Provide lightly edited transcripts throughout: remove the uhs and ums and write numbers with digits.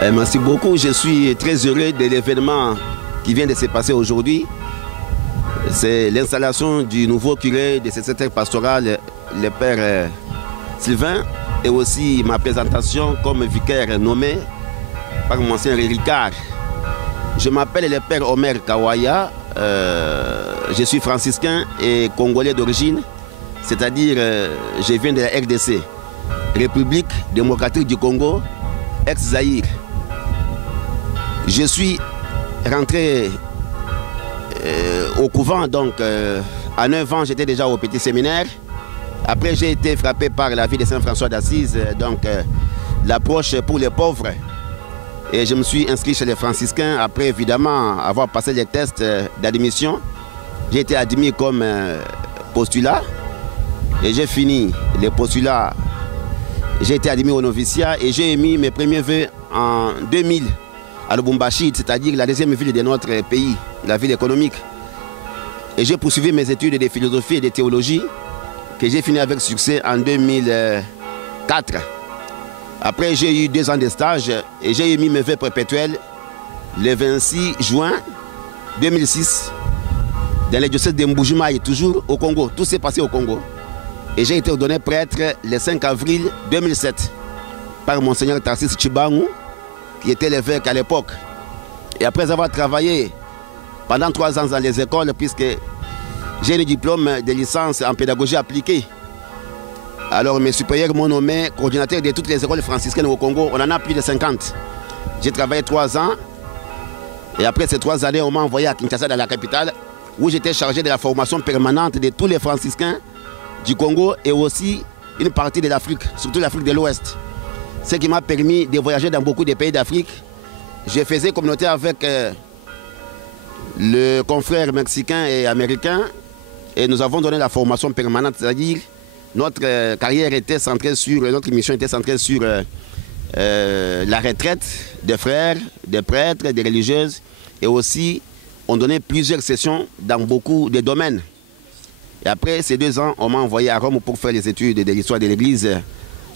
Merci beaucoup. Je suis très heureux de l'événement qui vient de se passer aujourd'hui. C'est l'installation du nouveau curé de ce secteur pastoral, le père Sylvain, et aussi ma présentation comme vicaire nommé par Monseigneur Ricard. Je m'appelle le père Omer Kawaya, je suis franciscain et congolais d'origine, c'est-à-dire je viens de la RDC, République démocratique du Congo, ex-Zaïre. Je suis rentré au couvent, donc à 9 ans j'étais déjà au petit séminaire. Après j'ai été frappé par la vie de Saint François d'Assise, donc l'approche pour les pauvres. Et je me suis inscrit chez les franciscains après évidemment avoir passé les tests d'admission. J'ai été admis comme postulat et j'ai fini les postulats. J'ai été admis au noviciat et j'ai émis mes premiers vœux en 2000 à Lubumbashi, c'est-à-dire la deuxième ville de notre pays, la ville économique. Et j'ai poursuivi mes études de philosophie et de théologie que j'ai fini avec succès en 2004. Après, j'ai eu 2 ans de stage et j'ai émis mes vœux perpétuels le 26 juin 2006 dans le diocèse de Mbujimayi, toujours au Congo. Tout s'est passé au Congo. Et j'ai été ordonné prêtre le 5 avril 2007 par Monseigneur Tarsis Chibangu, qui était l'évêque à l'époque. Et après avoir travaillé pendant 3 ans dans les écoles, puisque j'ai le diplôme de licence en pédagogie appliquée, alors mes supérieurs m'ont nommé coordinateur de toutes les écoles franciscaines au Congo. On en a plus de 50. J'ai travaillé 3 ans. Et après ces 3 années, on m'a envoyé à Kinshasa, dans la capitale, où j'étais chargé de la formation permanente de tous les franciscains du Congo et aussi une partie de l'Afrique, surtout l'Afrique de l'Ouest. Ce qui m'a permis de voyager dans beaucoup de pays d'Afrique. Je faisais communauté avec le confrère mexicain et américain et nous avons donné la formation permanente, c'est-à-dire notre carrière était centrée sur, notre mission était centrée sur la retraite des frères, des prêtres, des religieuses et aussi on donnait plusieurs sessions dans beaucoup de domaines. Et après ces 2 ans, on m'a envoyé à Rome pour faire les études de l'histoire de l'Église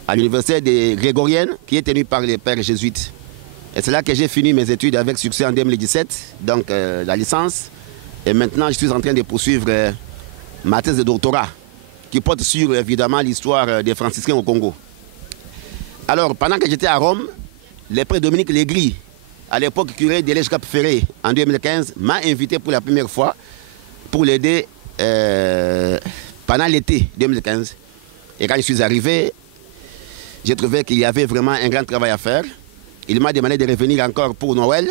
à l'université de Grégorienne qui est tenue par les pères jésuites. Et c'est là que j'ai fini mes études avec succès en 2017, donc la licence. Et maintenant, je suis en train de poursuivre ma thèse de doctorat qui porte sur évidemment l'histoire des franciscains au Congo. Alors, pendant que j'étais à Rome, le prêtre Dominique Legris, à l'époque curé de Lège-Cap-Ferré en 2015, m'a invité pour la première fois pour l'aider pendant l'été 2015. Et quand je suis arrivé, j'ai trouvé qu'il y avait vraiment un grand travail à faire. Il m'a demandé de revenir encore pour Noël,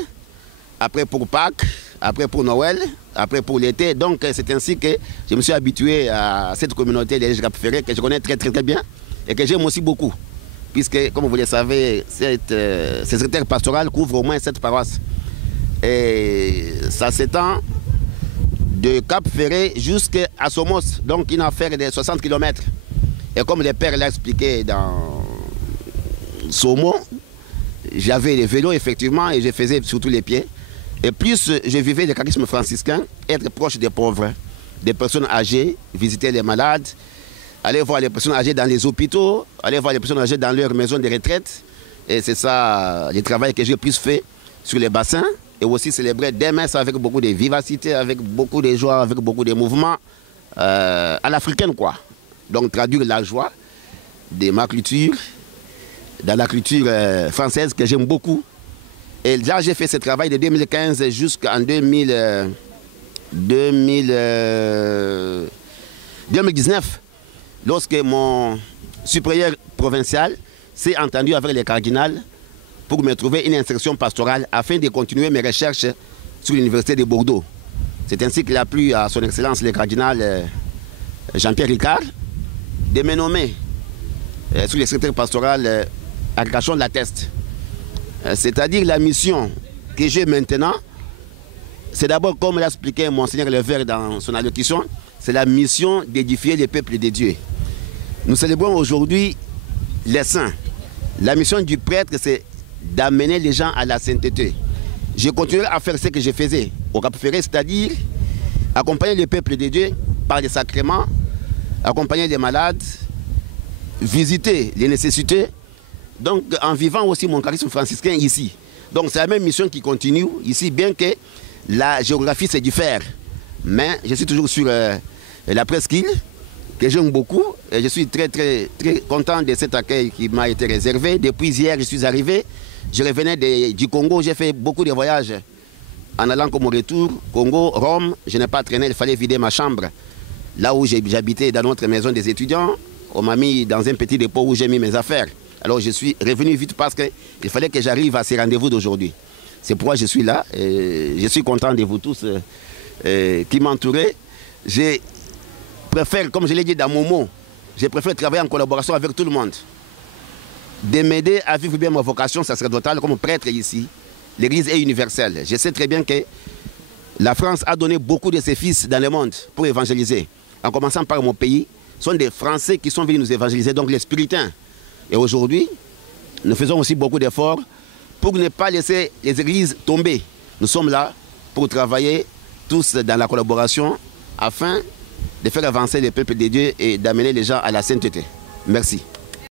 après pour Pâques, après pour Noël, après pour l'été. Donc c'est ainsi que je me suis habitué à cette communauté de Lège-Cap-Ferré que je connais très bien et que j'aime aussi beaucoup. Puisque, comme vous le savez, ce secteur pastoral couvre au moins 7 paroisses. Et ça s'étend de Cap-Ferré jusqu'à Somos, donc une affaire de 60 km. Et comme le père l'a expliqué dans Somo, j'avais les vélos effectivement et je faisais surtout les pieds. Et plus je vivais le charisme franciscain, être proche des pauvres, des personnes âgées, visiter les malades, aller voir les personnes âgées dans les hôpitaux, aller voir les personnes âgées dans leurs maisons de retraite. Et c'est ça le travail que j'ai plus fait sur les bassins et aussi célébrer des messes avec beaucoup de vivacité, avec beaucoup de joie, avec beaucoup de mouvements à l'africaine quoi. Donc traduire la joie de ma culture dans la culture française que j'aime beaucoup. Et déjà j'ai fait ce travail de 2015 jusqu'en 2019, lorsque mon supérieur provincial s'est entendu avec les cardinals pour me trouver une instruction pastorale afin de continuer mes recherches sur l'université de Bordeaux. C'est ainsi qu'il a plu à son excellence le cardinal Jean-Pierre Ricard de me nommer sur le secteur pastoral à Arcachon de la Teste. C'est-à-dire la mission que j'ai maintenant, c'est d'abord, comme l'a expliqué Monseigneur Levert dans son allocution, c'est la mission d'édifier les peuples de Dieu. Nous célébrons aujourd'hui les saints. La mission du prêtre, c'est d'amener les gens à la sainteté. Je continuerai à faire ce que je faisais au Cap-Ferré, c'est-à-dire accompagner le peuple de Dieu par les sacrements, accompagner les malades, visiter les nécessités. Donc en vivant aussi mon charisme franciscain ici. Donc c'est la même mission qui continue ici, bien que la géographie se diffère. Mais je suis toujours sur la presqu'île, que j'aime beaucoup. Et je suis très content de cet accueil qui m'a été réservé. Depuis hier, je suis arrivé. Je revenais du Congo. J'ai fait beaucoup de voyages en allant comme au retour. Congo, Rome, je n'ai pas traîné. Il fallait vider ma chambre. Là où j'habitais dans notre maison des étudiants, on m'a mis dans un petit dépôt où j'ai mis mes affaires. Alors je suis revenu vite parce qu'il fallait que j'arrive à ces rendez-vous d'aujourd'hui. C'est pourquoi je suis là. Et je suis content de vous tous qui m'entourez. Je préfère, comme je l'ai dit dans mon mot, je préfère travailler en collaboration avec tout le monde. De m'aider à vivre bien ma vocation sacerdotale comme prêtre ici. L'Église est universelle. Je sais très bien que la France a donné beaucoup de ses fils dans le monde pour évangéliser. En commençant par mon pays, ce sont des Français qui sont venus nous évangéliser, donc les Spiritains. Et aujourd'hui, nous faisons aussi beaucoup d'efforts pour ne pas laisser les églises tomber. Nous sommes là pour travailler tous dans la collaboration afin de faire avancer le peuple de Dieu et d'amener les gens à la sainteté. Merci.